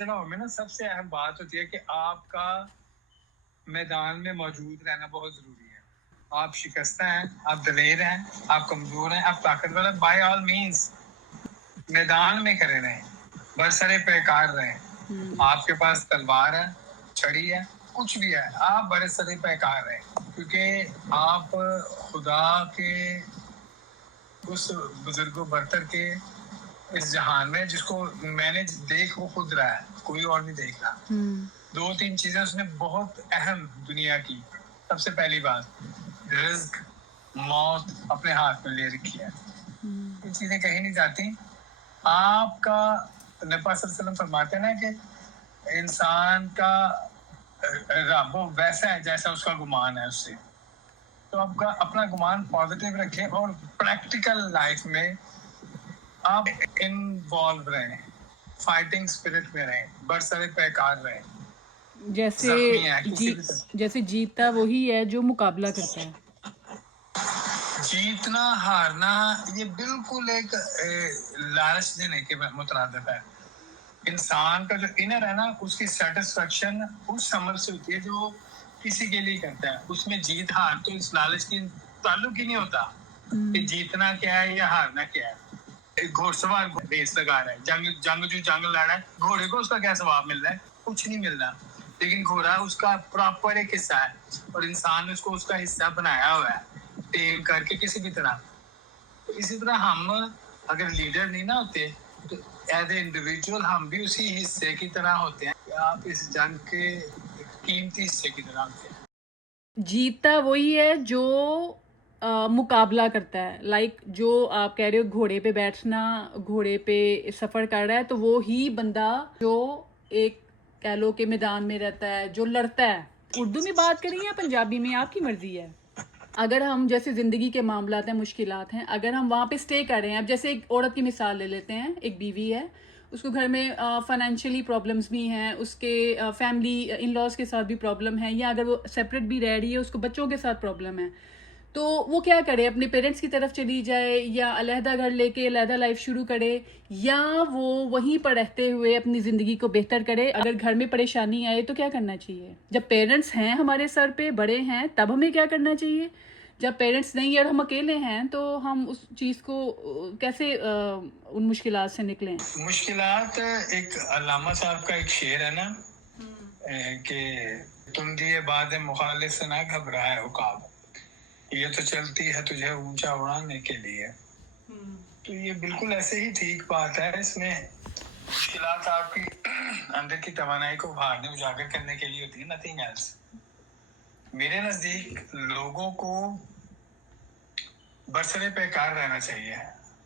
میں نا سب سے اہم بات ہوتی ہے کہ آپ کا میدان میں موجود رہنا بہت ضروری ہے. آپ شکستہ ہیں, آپ دلیر ہیں, آپ کمزور ہیں, آپ طاقتور ہیں, بائی آل مینس میدان میں کھڑے رہیں, برسرے پیکار رہیں. آپ کے پاس تلوار ہے, چھڑی ہے, کچھ بھی ہے, آپ برسرے پیکار رہیں, کیونکہ آپ خدا کے اس بزرگ و برتر کے اس جہان میں, جس کو میں نے دیکھ وہ خود رہا ہے, کوئی اور نہیں دیکھ رہا. دو تین چیزیں اس نے بہت اہم دنیا کی. سب سے پہلی بات, رزق, موت اپنے ہاتھ میں لے رکھی ہے. یہ چیزیں کہیں نہیں جاتی. آپ کا نبی صلی اللہ علیہ وسلم فرماتے ہیں نا کہ انسان کا رب ویسا ہے جیسا اس کا گمان ہے اس سے. تو آپ کا اپنا گمان پازیٹیو رکھیں اور پریکٹیکل لائف میں آپ انوالو رہیں, فائٹنگ اسپرٹ میں رہیں, برسر پیکار رہیں. جیسے زخمی ہے کسی بھی طرح. جیسے جیتا وہی ہے جو مقابلہ کرتا ہے. جیتنا ہارنا یہ بالکل ایک لالچ دینے کے مترادف ہے. انسان کا جو انر ہے نا, اس کی سیٹسفیکشن اس عمل سے ہوتی ہے جو کسی کے لیے کرتا ہے. اس میں جیت ہار تو اس لالچ کی تعلق ہی نہیں ہوتا کہ جیتنا کیا ہے یا ہارنا کیا ہے. ایک گھوڑ سوار ریس لگا رہا ہے, جنگ لڑ رہا ہے, گھوڑے کو اس کا کیا ثواب مل رہا ہے؟ کچھ نہیں مل رہا. لیکن گھوڑا اس کا پراپر ایک حصہ ہے, اور انسان نے اس کو اس کا حصہ بنایا ہوا ہے ٹیم کر کے کسی بھی طرح. تو اسی طرح ہم اگر لیڈر نہیں نہ ہوتے تو ایز اے انڈیویجول ہم بھی اسی حصے کی طرح ہوتے ہیں کہ آپ اس جنگ کے قیمتی حصے کی طرح ہوتے ہیں. جیتا وہی ہے جو مقابلہ کرتا ہے. لائک جو آپ کہہ رہے ہو گھوڑے پہ بیٹھنا, گھوڑے پہ سفر کر رہا ہے, تو وہی بندہ جو ایک کہہ لو کہ میدان میں رہتا ہے, جو لڑتا ہے. اردو میں بات کریں یا پنجابی میں, آپ کی مرضی ہے. اگر ہم جیسے زندگی کے معاملات ہیں, مشکلات ہیں, اگر ہم وہاں پہ اسٹے کر رہے ہیں, اب جیسے ایک عورت کی مثال لے لیتے ہیں, ایک بیوی ہے, اس کو گھر میں فائنینشلی پرابلمس بھی ہیں, اس کے فیملی ان لاز کے ساتھ بھی پرابلم ہے, یا اگر وہ سیپریٹ بھی رہ رہی ہے, اس کو بچوں کے ساتھ پرابلم ہے, تو وہ کیا کرے؟ اپنے پیرنٹس کی طرف چلی جائے, یا علیحدہ گھر لے کے علیحدہ لائف شروع کرے, یا وہ وہیں پر رہتے ہوئے اپنی زندگی کو بہتر کرے؟ اگر گھر میں پریشانی آئے تو کیا کرنا چاہیے؟ جب پیرنٹس ہیں ہمارے سر پہ, بڑے ہیں, تب ہمیں کیا کرنا چاہیے؟ جب پیرنٹس نہیں اور ہم اکیلے ہیں تو ہم اس چیز کو کیسے ان مشکلات سے نکلیں؟ مشکلات, ایک علامہ صاحب کا ایک شعر ہے نا کہ تم دیے باد مخالف سے نہ گھبرائے عقاب, یہ تو چلتی ہے تجھے اونچا اڑانے کے لیے. تو یہ بالکل ایسے ہی ٹھیک بات ہے. اس میں مشکلات آپ کی اندر کی توانائی کو ابھارنے, اجاگر کرنے کے لیے ہوتی ہے, نتھنگ ایلس. میرے نزدیک لوگوں کو برسرے پیکار رہنا چاہیے,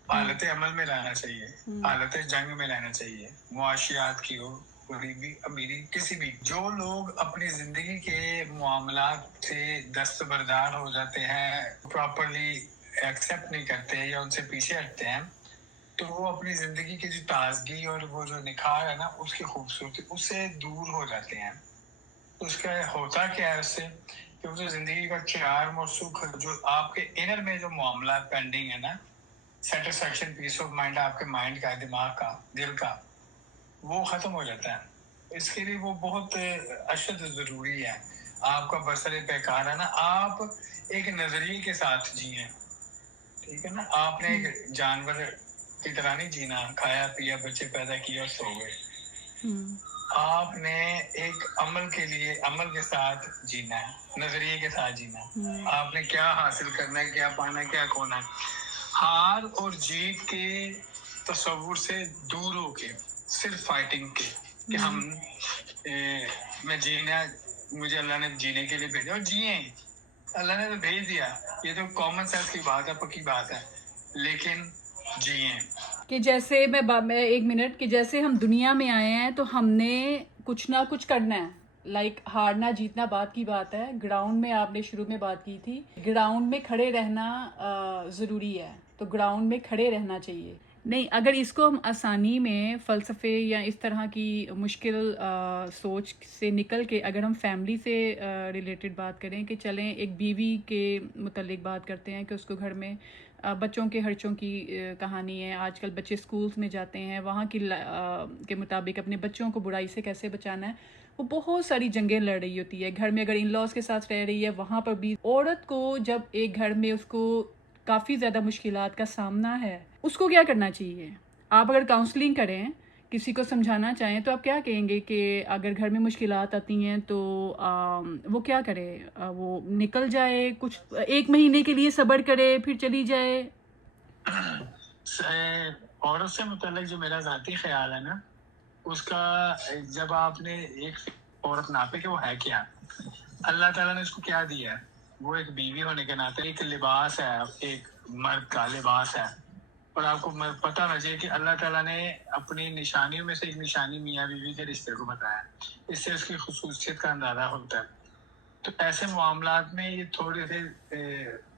حالت عمل میں رہنا چاہیے, حالت جنگ میں رہنا چاہیے, معاشیات کی ہو, غریبی امیری, کسی بھی. جو لوگ اپنی زندگی کے معاملات سے دستبردار ہو جاتے ہیں, پراپرلی ایکسیپٹ نہیں کرتے یا ان سے پیچھے ہٹتے ہیں, تو وہ اپنی زندگی کی جو تازگی اور وہ جو نکھار ہے نا, اس کی خوبصورتی, اس سے دور ہو جاتے ہیں. اس کا ہوتا کیا ہے اس سے کہ وہ جو زندگی کا چارم اور سکھ جو آپ کے انر میں جو معاملات پینڈنگ ہے نا, سیٹسفیکشن, پیس آف مائنڈ آپ کے مائنڈ کا, دماغ کا, دل کا, وہ ختم ہو جاتا ہے. اس کے لیے وہ بہت اشد ضروری ہے. آپ کا برسر پیکار ہے نا, آپ ایک نظریے کے ساتھ جیئیں, ٹھیک ہے نا. آپ نے ایک جانور کی طرح نہیں جینا, کھایا پیا, بچے پیدا کیا اور سو گئے. آپ نے ایک عمل کے لیے, عمل کے ساتھ جینا ہے, نظریے کے ساتھ جینا ہے. آپ نے کیا حاصل کرنا ہے, کیا پانا ہے, کیا کھونا ہے. ہار اور جیت کے تصور سے دور ہو کے صرف فائٹنگ کے کہ ہم میں جینا, مجھے اللہ نے جینے کے لیے بھیجا اور جیئیں, اللہ نے تو بھیج دیا. یہ تو کامن سینس کی بات ہے, پکی بات ہے, لیکن جیئیں. کہ جیسے میں ایک منٹ, کہ جیسے ہم دنیا میں آئے ہیں تو ہم نے کچھ نہ کچھ کرنا ہے. لائک ہارنا جیتنا بات کی بات ہے. گراؤنڈ میں آپ نے شروع میں بات کی تھی, گراؤنڈ میں کھڑے رہنا ضروری ہے, تو گراؤنڈ میں کھڑے رہنا چاہیے. نہیں, اگر اس کو ہم آسانی میں فلسفے یا اس طرح کی مشکل سوچ سے نکل کے اگر ہم فیملی سے ریلیٹڈ بات کریں, کہ چلیں ایک بیوی کے متعلق بات کرتے ہیں کہ اس کو گھر میں بچوں کے خرچوں کی کہانی ہے. آج کل بچے اسکولس میں جاتے ہیں, وہاں کی کے مطابق اپنے بچوں کو برائی سے کیسے بچانا ہے, وہ بہت ساری جنگیں لڑ رہی ہوتی ہے. گھر میں اگر ان لاز کے ساتھ رہ رہی ہے, وہاں پر بھی عورت کو جب ایک گھر میں اس کو کافی زیادہ مشکلات کا سامنا ہے, اس کو کیا کرنا چاہیے؟ آپ اگر کاؤنسلنگ کریں, کسی کو سمجھانا چاہیں, تو آپ کیا کہیں گے کہ اگر گھر میں مشکلات آتی ہیں تو وہ کیا کرے؟ وہ نکل جائے, کچھ 1 مہینے کے لیے صبر کرے, پھر چلی جائے؟ عورت سے متعلق جو میرا ذاتی خیال ہے نا, اس کا جب آپ نے ایک عورت ناپے کہ وہ ہے کیا, اللہ تعالیٰ نے اس کو کیا دیا ہے, وہ ایک بیوی ہونے کے ناطے ایک لباس ہے, ایک مرد کا لباس ہے. اور آپ کو پتہ ہونا چاہیے کہ اللہ تعالیٰ نے اپنی نشانیوں میں سے ایک نشانی میاں بیوی کے رشتے کو بتایا, اس سے اس کی خصوصیت کا اندازہ ہوتا ہے. تو ایسے معاملات میں یہ تھوڑے سے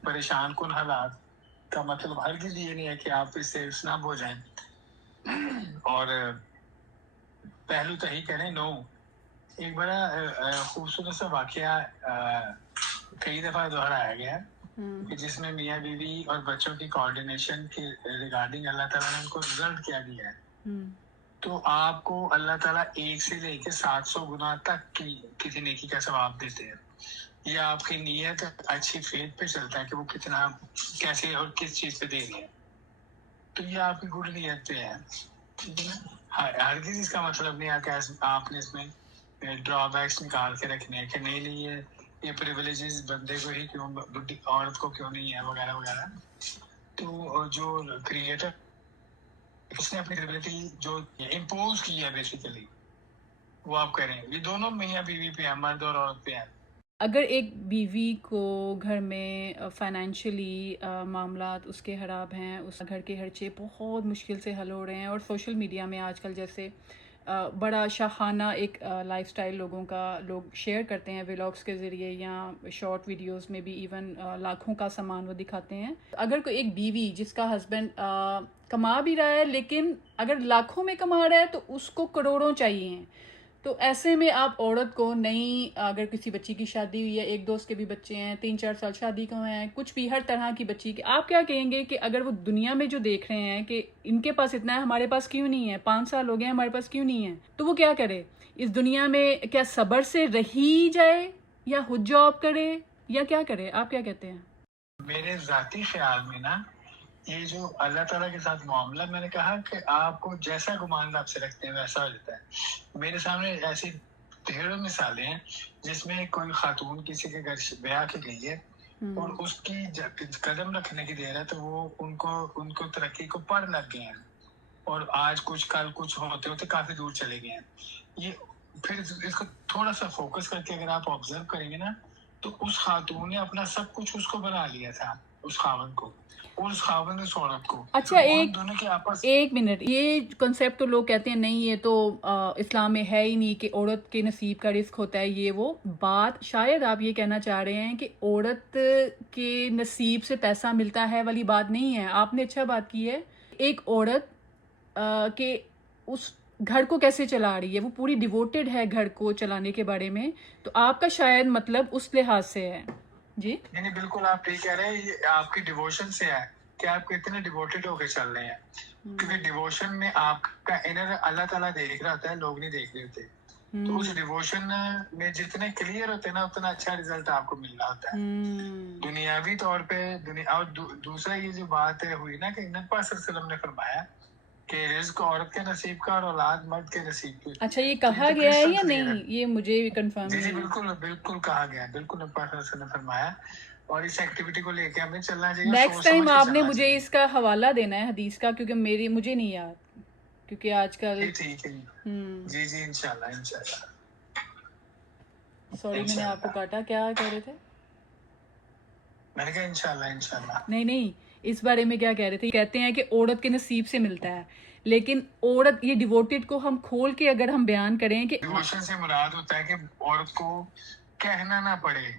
پریشان کن حالات کا مطلب ہرگز یہ نہیں ہے کہ آپ اس سے اسناب ہو جائیں اور پہلو تہی کریں. نو, ایک بڑا خوبصورت سا واقعہ کئی دفعہ دہرایا گیا ہے کہ جس میں میاں بیوی اور بچوں کی کوآرڈینیشن کے ریگارڈنگ اللہ تعالیٰ نے ان کو رزلٹ کیا دیا ہے. تو آپ کو اللہ تعالیٰ 1 سے لے کے 700 گنا تک کی کسی نیکی کا ثواب دیتے ہیں. یہ آپ کی نیت اچھی فیتھ پہ چلتا ہے کہ وہ کتنا کیسے اور کس چیز پہ دے رہے ہیں. تو یہ آپ کی گڈ نیت پہ ہے. ہرگز اس کا مطلب نہیں ہے کہ آپ نے اس میں ڈرا بیکس نکال کے رکھنے ہیں کہ نہیں یہ پریویلیجز بندے کو ہی کیوں, بڈی عورت کو کیوں نہیں ہے, وغیرہ وغیرہ. تو جو کریٹر اس نے اپنی ایبلٹی جو امپوز کی ہے بیسیکلی, وہ آپ کریں. یہ دونوں میاں بیوی پہ ہیں, مرد اور عورت پہ ہیں. اگر ایک بیوی کو گھر میں فائنینشلی معاملات اس کے خراب ہیں, اس گھر کے خرچے بہت مشکل سے حل ہو رہے ہیں, اور سوشل میڈیا میں آج کل جیسے بڑا شاہانہ ایک لائف سٹائل لوگوں کا لوگ شیئر کرتے ہیں ولاگس کے ذریعے یا شارٹ ویڈیوز میں بھی, ایون لاکھوں کا سامان وہ دکھاتے ہیں. اگر کوئی ایک بیوی جس کا ہسبینڈ کما بھی رہا ہے, لیکن اگر لاکھوں میں کما رہا ہے تو اس کو کروڑوں چاہیے ہیں, تو ایسے میں آپ عورت کو نہیں, اگر کسی بچی کی شادی ہوئی ہے, ایک دوست کے بھی بچے ہیں, 3-4 سال شادی کو ہیں, کچھ بھی ہر طرح کی بچی کے, آپ کیا کہیں گے کہ اگر وہ دنیا میں جو دیکھ رہے ہیں کہ ان کے پاس اتنا ہے, ہمارے پاس کیوں نہیں ہے, 5 سال ہو گئے ہمارے پاس کیوں نہیں ہے, تو وہ کیا کرے اس دنیا میں؟ کیا صبر سے رہی جائے, یا خود جاب کرے, یا کیا کرے؟ آپ کیا کہتے ہیں؟ میرے ذاتی خیال میں نا, یہ جو اللہ تعالیٰ کے ساتھ معاملہ, میں نے کہا کہ آپ کو جیسا گمان آپ سے رکھتے ہیں ویسا ہو جاتا ہے. میرے سامنے ایسی ڈھیروں مثالیں ہیں جس میں کوئی خاتون کسی کے گھر بیاہ کے گئی ہے اور اس کی قدم رکھنے کی دیر ہے تو وہ ان کو ترقی کو پڑ لگ گئے ہیں, اور آج کچھ کل کچھ ہوتے ہوتے کافی دور چلے گئے ہیں. یہ پھر اس کو تھوڑا سا فوکس کر کے اگر آپ آبزرو کریں گے نا, تو اس خاتون نے اپنا سب کچھ اس کو بنا لیا تھا, اس خاوند کو, اور اس خاوند اس عورت کو. اچھا, دونوں کے آپس ایک منٹ, یہ کنسیپٹ تو لوگ کہتے ہیں نہیں, یہ تو اسلام میں ہے ہی نہیں کہ عورت کے نصیب کا رزق ہوتا ہے. یہ وہ بات شاید آپ یہ کہنا چاہ رہے ہیں کہ عورت کے نصیب سے پیسہ ملتا ہے والی بات نہیں ہے. آپ نے اچھا بات کی ہے. ایک عورت کہ اس گھر کو کیسے چلا رہی ہے, وہ پوری ڈیووٹیڈ ہے گھر کو چلانے کے بارے میں, تو آپ کا شاید مطلب اس لحاظ سے ہے. جی نہیں, بالکل آپ ٹھیک کہہ رہے ہیں. یہ آپ کی ڈیووشن سے ہے کہ آپ کتنے ڈیووٹیڈ ہو کے چل رہے ہیں, کیونکہ ڈیووشن میں آپ کا انر اللہ تعالیٰ دیکھ رہا ہوتا ہے, لوگ نہیں دیکھ رہے ہوتے. تو اس ڈیووشن میں جتنے کلیئر ہوتے ہیں نا, اتنا اچھا رزلٹ آپ کو مل رہا ہوتا ہے دنیاوی طور پہ. اور دوسرا یہ جو بات ہوئی نا کہ نبی پاک صلی اللہ علیہ وسلم نے فرمایا کہ رزق عورت کے نصیب کا اور اولاد مرد کے نصیب کی. اچھا, یہ کہا گیا ہے یا نہیں؟ یہ مجھے بھی کنفرم جی نہیں ہے. بالکل بالکل کہا گیا ہے, بالکل نبی پاک صلی اللہ علیہ وسلم نے فرمایا, اور اس ایکٹیویٹی کو لے کے ہمیں چلنا چاہیے. نیکسٹ ٹائم آپ نے مجھے اس کا حوالہ دینا ہے حدیث کا, کیونکہ مجھے نہیں یاد, کیونکہ آج کل ٹھیک ہے. جی انشاءاللہ انشاءاللہ. سوری, میں نے آپ کو کاٹا, کیا کہہ رہے تھے؟ میں نے کہا انشاءاللہ. نہیں, اس بارے میں کیا کہہ رہے تھے؟ کہتے ہیں کہ عورت کے نصیب سے ملتا ہے, لیکن عورت, یہ ڈیووٹیڈ کو ہم کھول کے اگر ہم بیان کریں کہ ڈیووشن سے مراد ہوتا ہے کہ عورت کو کہنا نہ پڑے,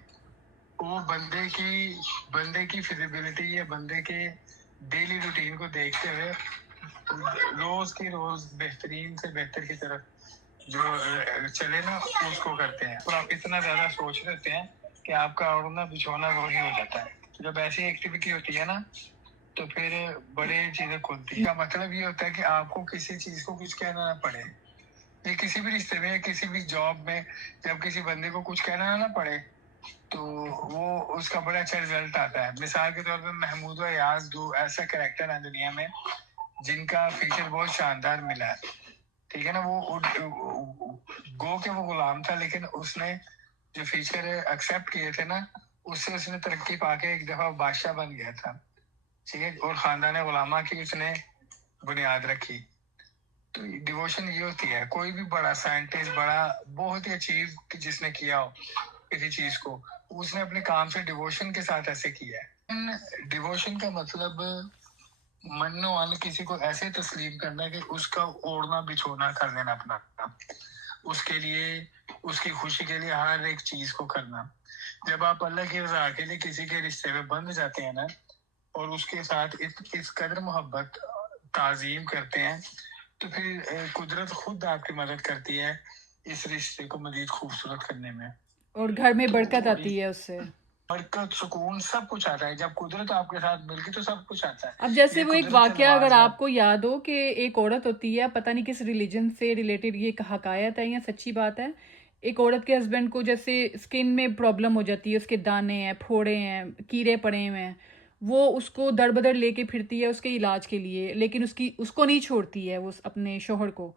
وہ بندے کی فزیبلٹی یا بندے کے ڈیلی روٹین کو دیکھتے ہوئے روز کی روز بہترین سے بہتر کی طرف جو چلے نا, اس کو کرتے ہیں. اور آپ اتنا زیادہ سوچ لیتے ہیں کہ آپ کا اڑنا بچھونا وہی ہو جاتا ہے. جب ایسی ایکٹیویٹی ہوتی ہے نا, تو پھر بڑے چیزیں کھلتی ہیں. کا مطلب یہ ہوتا ہے کہ آپ کو کسی چیز کو کچھ کہنا نہ پڑے. یہ کسی بھی رشتے میں کسی بھی جاب میں جب کسی بندے کو کچھ کہنا نہ پڑے تو وہ اس کا بڑا اچھا رزلٹ آتا ہے. مثال کے طور پہ محمود و ایاز دو ایسا کریکٹر ہے دنیا میں جن کا فیچر بہت شاندار ملا ہے. ٹھیک ہے نا. وہ گو کہ وہ غلام تھا لیکن اس نے جو فیچر ایکسیپٹ کیے تھے نا اس سے اس نے ترقی پا کے ایک دفعہ بادشاہ بن گیا تھا. ٹھیک ہے. اور خاندان غلامہ کی اس نے بنیاد رکھی. تو ڈیووشن یہ ہوتی ہے. کوئی بھی بڑا سائنٹسٹ بڑا بہت ہی اچیو جس نے کیا ہو کسی چیز کو اس نے اپنے کام سے ڈیووشن کے ساتھ ایسے کیا ہے. ڈیووشن کا مطلب منو وان کسی کو ایسے تسلیم کرنا کہ اس کا اوڑھنا بچھونا کر دینا اپنا اس کے لیے اس کی خوشی کے لیے ہر ایک چیز کو کرنا. جب آپ اللہ کی رضا کے لیے کسی کے رشتے میں بندھ جاتے ہیں نا اور اس کے ساتھ اس قدر محبت تعظیم کرتے ہیں تو پھر قدرت خود آپ کی مدد کرتی ہے اس رشتے کو مزید خوبصورت کرنے میں. اور گھر میں برکت آتی ہے اس سے. برکت سکون سب کچھ آتا ہے. جب قدرت آپ کے ساتھ مل کے تو سب کچھ آتا ہے. اب جیسے یہ وہ ایک قدرت کا واقعہ اگر نواز ہے. آپ کو یاد ہو کہ ایک عورت ہوتی ہے پتہ نہیں کس ریلیجن سے ریلیٹڈ یہ ایک حکایت ہے یا سچی بات ہے. ایک عورت کے ہسبینڈ کو جیسے اسکن میں پرابلم ہو جاتی ہے, اس کے دانے ہیں, پھوڑے ہیں, کیڑے پڑے ہوئے ہیں, وہ اس کو در بدر لے کے پھرتی ہے اس کے علاج کے لیے, لیکن اس کو نہیں چھوڑتی ہے وہ اپنے شوہر کو.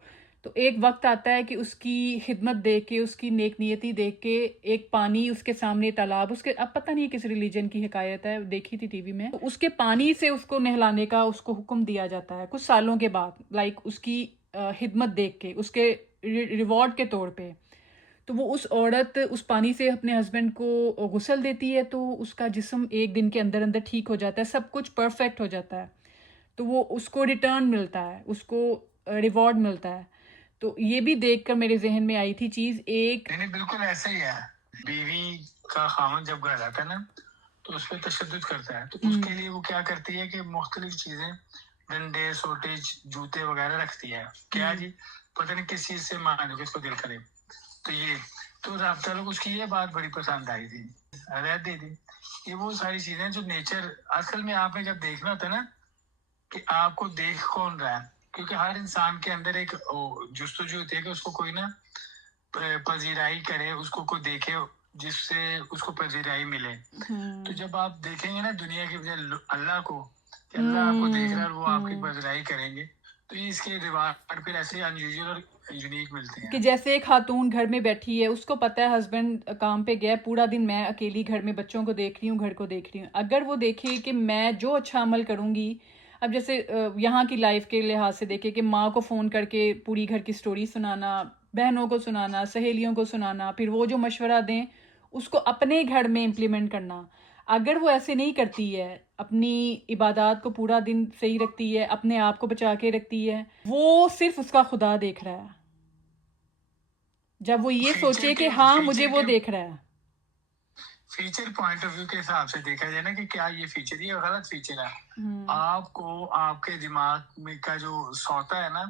تو ایک وقت آتا ہے کہ اس کی خدمت دیکھ کے, اس کی نیک نیتی دیکھ کے, ایک پانی اس کے سامنے تالاب, اس کے اب پتہ نہیں کس ریلیجن کی حکایت ہے, دیکھی تھی ٹی وی میں, اس کے پانی سے اس کو نہلانے کا اس کو حکم دیا جاتا ہے کچھ سالوں کے بعد, لائک اس کی خدمت دیکھ کے, اس کے ریوارڈ کے طور پہ. تو وہ اس عورت اس پانی سے اپنے ہسبینڈ کو غسل دیتی ہے تو اس کا جسم ایک دن کے اندر اندر ٹھیک ہو جاتا ہے, سب کچھ پرفیکٹ ہو جاتا ہے. تو وہ اس کو ریٹرن ملتا ہے, اس کو ریوارڈ ملتا ہے. تو یہ بھی دیکھ کر میرے ذہن میں آئی تھی چیز ایک. نہیں بالکل ایسا ہی ہے. بیوی کا خاوند جب گھر آتا ہے نا تو اس پہ تشدد کرتا ہے تو اس کے لیے وہ کیا کرتی ہے کہ مختلف چیزیں ڈنڈے سوٹے جوتے وغیرہ رکھتی ہے. کیا جی پتہ نہیں کس چیز سے مانو کہ اس کو دل کرے. تو یہ تو رابطہ لوگ اس کی یہ بات بڑی پسند آئی تھی, ہدایت دی تھی. یہ وہ ساری چیزیں جو نیچر اصل میں آپ نے جب دیکھنا ہوتا ہے نا کہ آپ کو دیکھ کون رہا ہے, کیونکہ ہر انسان کے اندر ایک جستجو ہوتی ہے کہ اس کو کوئی نا پذیرائی کرے, اس کو کوئی دیکھے جس سے اس کو پذیرائی ملے. تو جب آپ دیکھیں گے نا دنیا کے بجائے اللہ کو کہ اللہ آپ کو دیکھ رہا ہے اور وہ آپ کی پذیرائی کریں گے تو یہ اس کے ریوارڈ پھر ایسے انیوژل اور یونیک ملتے ہیں. کہ جیسے ایک خاتون گھر میں بیٹھی ہے, اس کو پتہ ہے ہسبینڈ کام پہ گیا, پورا دن میں اکیلی گھر میں بچوں کو دیکھ رہی ہوں, گھر کو دیکھ رہی ہوں. اگر وہ دیکھے کہ میں جو اچھا عمل کروں گی, اب جیسے یہاں کی لائف کے لحاظ سے دیکھے کہ ماں کو فون کر کے پوری گھر کی سٹوری سنانا, بہنوں کو سنانا, سہیلیوں کو سنانا, پھر وہ جو مشورہ دیں اس کو اپنے گھر میں امپلیمنٹ کرنا. اگر وہ ایسے نہیں کرتی ہے, اپنی عبادات کو پورا دن صحیح رکھتی ہے, اپنے آپ کو بچا کے رکھتی ہے, وہ صرف اس کا خدا دیکھ رہا ہے. جب وہ یہ سوچے کہ ہاں مجھے وہ دیکھ رہا ہے, فیچر پوائنٹ آف ویو کے حساب سے دیکھا جائے نا کہ کیا یہ فیچر یہ غلط فیچر ہے. آپ کو آپ کے دماغ میں کا جو سوتا ہے نا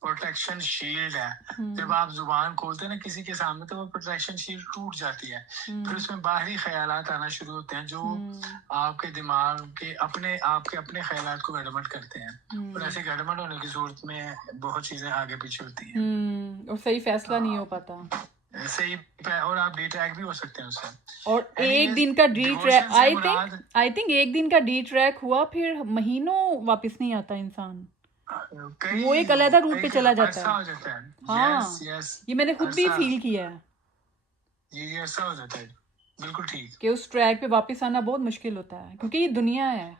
پروٹیکشن شیلڈ ہے, جب آپ زبان کھولتے ہیں نا کسی کے سامنے تو وہ پروٹیکشن شیلڈ ٹوٹ جاتی ہے. پھر اس میں باہری خیالات آنا شروع ہوتے ہیں جو آپ کے دماغ کے اپنے خیالات کو گڑبڑ کرتے ہیں, اور ایسے گڑبڑ ہونے کی صورت میں بہت چیزیں آگے پیچھے ہوتی ہیں اور صحیح فیصلہ نہیں ہو پاتا. صحیح, اور آپ ڈی ٹریک بھی ہو سکتے ہیں اس سے. اور ایک دن کا ڈی ٹریک آئی تھنک ایک دن کا ڈی ٹریک ہوا پھر مہینوں واپس نہیں آتا انسان, وہ ایک علیحدہ روٹ پہ چلا جاتا ہے. ہاں یہ میں نے خود بھی فیل کیا ہے. جی ایسا ہو جاتا ہے, بالکل ٹھیک. کہ اس ٹریک پہ واپس آنا بہت مشکل ہوتا ہے کیونکہ یہ دنیا ہے.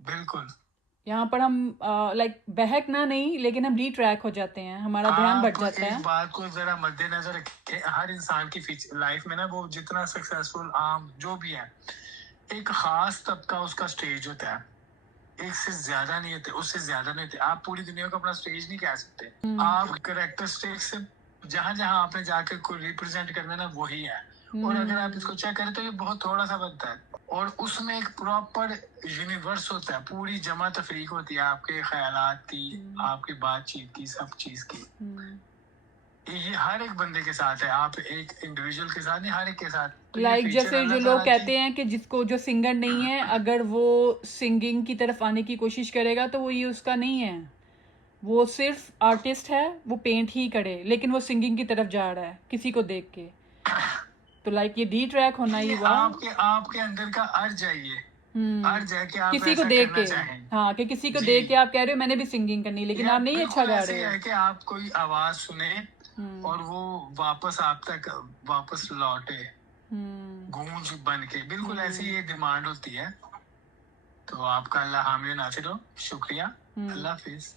بالکل یہاں پر ہم لائک بہکنا نہیں لیکن ہم ری ٹریک ہو جاتے ہیں, ہمارا دھیان بٹ جاتا ہے. ایک بات کو ذرا مد نظر رکھیں, ہر انسان کی لائف میں نا وہ جتنا سکسیسفل عام جو بھی ہے ایک خاص طبقہ اس کا سٹیج ہوتا ہے, ایک سے زیادہ نہیں ہوتے, اس سے زیادہ نہیں ہوتے. آپ پوری دنیا کو اپنا سٹیج نہیں کہہ سکتے. آپ کریکٹرسٹک سے جہاں جہاں آپ نے جا کے کوئی ریپرزینٹ کرنا نا وہی ہے, اور اگر آپ اس کو چیک کریں تو یہ بہت تھوڑا سا بنتا ہے, اور اس میں ایک پراپر یونیورس ہوتا ہے, پوری جمع تفریق ہوتی ہے آپ کے خیالات کی, آپ کی بات چیت کی, سب چیز کی. یہ ہر ایک بندے کے ساتھ ہے, آپ ایک انڈیویجول کے ساتھ نہیں, ہر ایک کے ساتھ. تو یہ لائک feature جیسے اللہ جو لوگ تعالیٰ کہتے ہیں کہ جس کو جو سنگر نہیں ہے اگر وہ سنگنگ کی طرف آنے کی کوشش کرے گا تو وہ یہ اس کا نہیں ہے, وہ صرف آرٹسٹ ہے, وہ پینٹ ہی کرے لیکن وہ سنگنگ کی طرف جا رہا ہے کسی کو دیکھ کے. تو لائک یہ ڈی ٹریک ہونا ہی ہوا آپ کے اندر کا ارج ہے, یہ ارج ہے کہ آپ کسی کو ایسا دیکھ کرنا کے, چاہیں. ہاں کہ کسی کو جی. دیکھ کے آپ کہہ رہے ہو میں نے بھی سنگنگ کرنی لیکن آپ نہیں اچھا بالکل گا ایسے رہے ہی ہو. ہے کہ آپ کوئی آواز سنیں اور وہ واپس آپ تک واپس لوٹے گونج بن کے, بالکل ایسی یہ ڈیمانڈ ہوتی ہے. تو آپ کا اللہ حامی و ناصر ہو. شکریہ. اللہ حافظ.